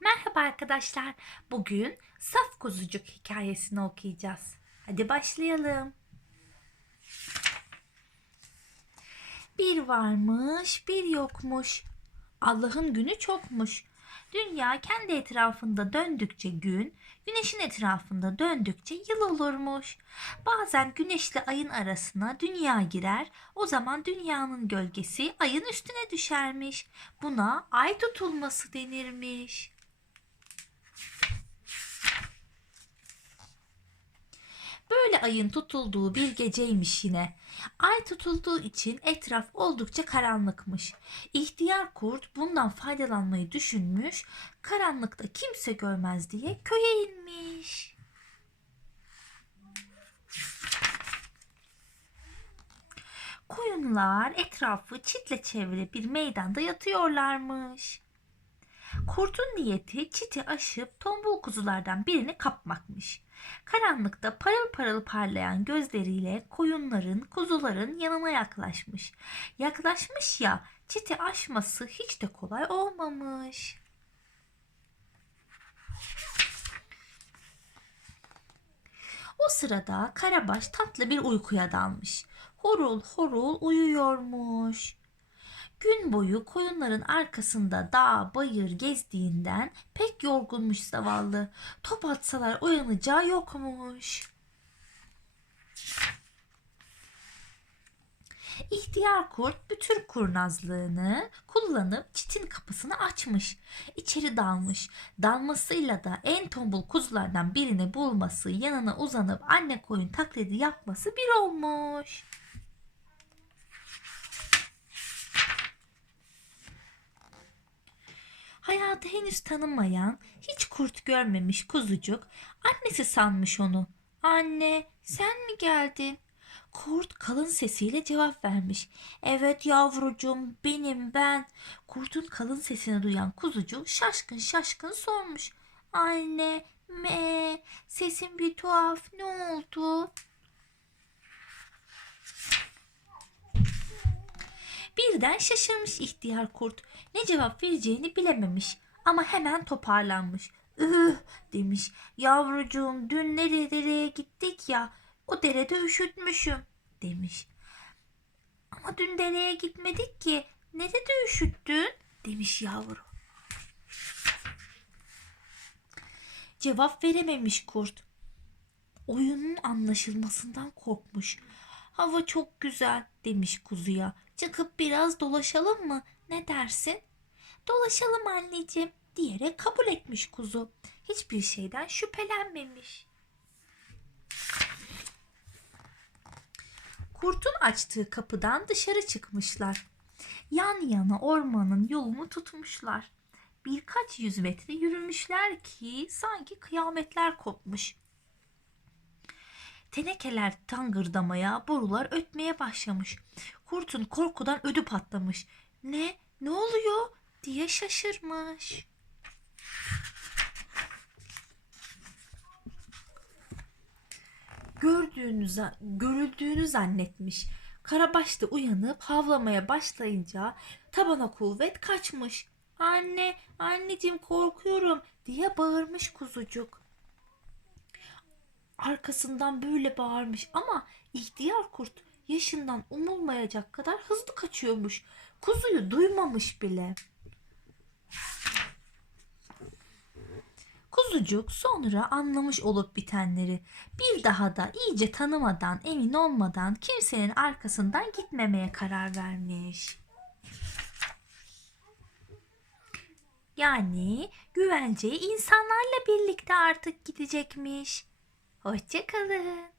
Merhaba arkadaşlar. Bugün Saf Kuzucuk hikayesini okuyacağız. Hadi başlayalım. Bir varmış, bir yokmuş. Allah'ın günü çokmuş. Dünya kendi etrafında döndükçe gün, güneşin etrafında döndükçe yıl olurmuş. Bazen güneşle ayın arasına dünya girer, o zaman dünyanın gölgesi ayın üstüne düşermiş. Buna ay tutulması denirmiş. Böyle ayın tutulduğu bir geceymiş yine. Ay tutulduğu için etraf oldukça karanlıkmış. İhtiyar kurt bundan faydalanmayı düşünmüş, karanlıkta kimse görmez diye köye inmiş. Koyunlar etrafı çitle çevrili bir meydanda yatıyorlarmış. Kurtun niyeti çiti aşıp tombul kuzulardan birini kapmakmış. Karanlıkta parıl parıl parlayan gözleriyle koyunların, kuzuların yanına yaklaşmış. Yaklaşmış ya çiti aşması hiç de kolay olmamış. O sırada Karabaş tatlı bir uykuya dalmış. Horul horul uyuyormuş. Gün boyu koyunların arkasında dağ bayır gezdiğinden pek yorgunmuş zavallı. Top atsalar uyanacağı yokmuş. İhtiyar kurt bütün kurnazlığını kullanıp çitin kapısını açmış. İçeri dalmış. Dalmasıyla da en tombul kuzulardan birini bulması, yanına uzanıp anne koyun taklidi yapması bir olmuş. Hayatı henüz tanımayan, hiç kurt görmemiş kuzucuk annesi sanmış onu. Anne, sen mi geldin? Kurt kalın sesiyle cevap vermiş. Evet yavrucuğum, benim ben. Kurtun kalın sesini duyan kuzucuk şaşkın şaşkın sormuş. Anne, me, sesin bir tuhaf, ne oldu? Birden şaşırmış ihtiyar kurt. Ne cevap vereceğini bilememiş ama hemen toparlanmış. Üh demiş. Yavrucuğum dün nereye gittik ya o derede üşütmüşüm demiş. Ama dün dereye gitmedik ki. Nerede üşüttün? demiş yavru. Cevap verememiş kurt. Oyunun anlaşılmasından korkmuş. Hava çok güzel demiş kuzuya. Çıkıp biraz dolaşalım mı? Ne dersin? Dolaşalım anneciğim diyerek kabul etmiş kuzu. Hiçbir şeyden şüphelenmemiş. Kurtun açtığı kapıdan dışarı çıkmışlar. Yan yana ormanın yolunu tutmuşlar. Birkaç yüz metre yürümüşler ki sanki kıyametler kopmuş. Tenekeler tangırdamaya, borular ötmeye başlamış. Kurtun korkudan ödü patlamış. Ne? Ne oluyor? Diye şaşırmış. Gördüğünü, görüldüğünü zannetmiş. Karabaş da uyanıp havlamaya başlayınca tabana kuvvet kaçmış. Anne, anneciğim korkuyorum diye bağırmış kuzucuk arkasından böyle bağırmış ama ihtiyar kurt yaşından umulmayacak kadar hızlı kaçıyormuş. Kuzuyu duymamış bile. Kuzucuk sonra anlamış olup bitenleri. Bir daha da iyice tanımadan, emin olmadan kimsenin arkasından gitmemeye karar vermiş. Yani güvenceye insanlarla birlikte artık gidecekmiş. Hoşçakalın.